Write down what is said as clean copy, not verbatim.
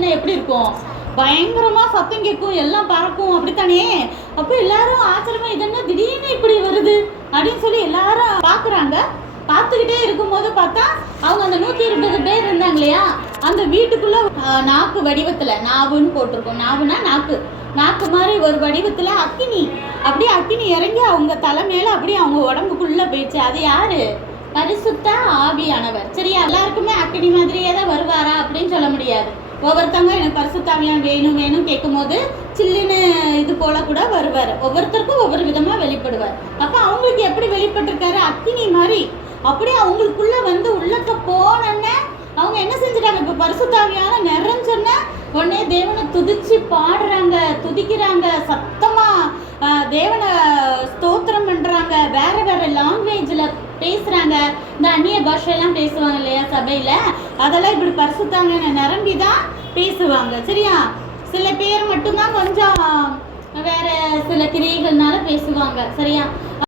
வந்துச்சுன்னா எப்படி இருக்கும்? பயங்கரமா சத்தம் கேட்கும், எல்லாம் பறக்கும், அப்படித்தானே? அப்போ எல்லாரும் ஆச்சரியமா இது என்ன திடீர்னு இப்படி வருது அப்படின்னு சொல்லி எல்லாரும் பாக்குறாங்க. பார்த்துக்கிட்டே இருக்கும்போது பார்த்தா அவங்க அந்த 120 பேர் இருந்தாங்க இல்லையா, அந்த வீட்டுக்குள்ள நாக்கு வடிவத்துல, நாவுன்னு போட்டிருக்கோம், நாவுனா நாக்கு, நாக்கு மாதிரி ஒரு வடிவத்துல அக்கினி, அப்படியே அக்கினி இறங்கி அவங்க தலை மேல அப்படியே அவங்க உடம்புக்குள்ள போயிடுச்சு. அது யாரு? பரிசுத்த ஆவியானவர். சரியா? எல்லாருக்குமே அக்கினி மாதிரியே தான் வருவாரா அப்படின்னு சொல்ல முடியாது. ஒவ்வொருத்தவங்க எனக்கு பரிசுத்தாவியான் வேணும் வேணும் கேட்கும் போது சில்லுன்னு இது போல கூட வருவார். ஒவ்வொருத்தருக்கும் ஒவ்வொரு விதமா வெளிப்படுவார். அப்ப அவங்களுக்கு எப்படி வெளிப்பட்டிருக்காரு? அக்கினி மாதிரி அப்படியே அவங்களுக்குள்ள வந்து உள்ளக்க போனோன்னே அவங்க என்ன செஞ்சுட்டாங்க? இப்ப பரிசுத்தாவியான நிறைஞ்சோன்ன உடனே தேவனை துதிச்சு பாடுறாங்க, துதிக்கிறாங்க, சத்தமா தேவனை ஸ்தோத்திரம் பண்றாங்க, வேற வேற லாங்குவேஜ்ல பேசுறாங்க. இந்த அந்நிய பாஷையெல்லாம் பேசுவாங்க இல்லையா சபையில, அதெல்லாம் இப்படி பரிசுத்தாவியான நிரம்பிதான் பேசுவாங்க. சரியா? சில பேர் மட்டும்தான் கொஞ்சம் வேற சில கிரியைகள்னால பேசுவாங்க. சரியா?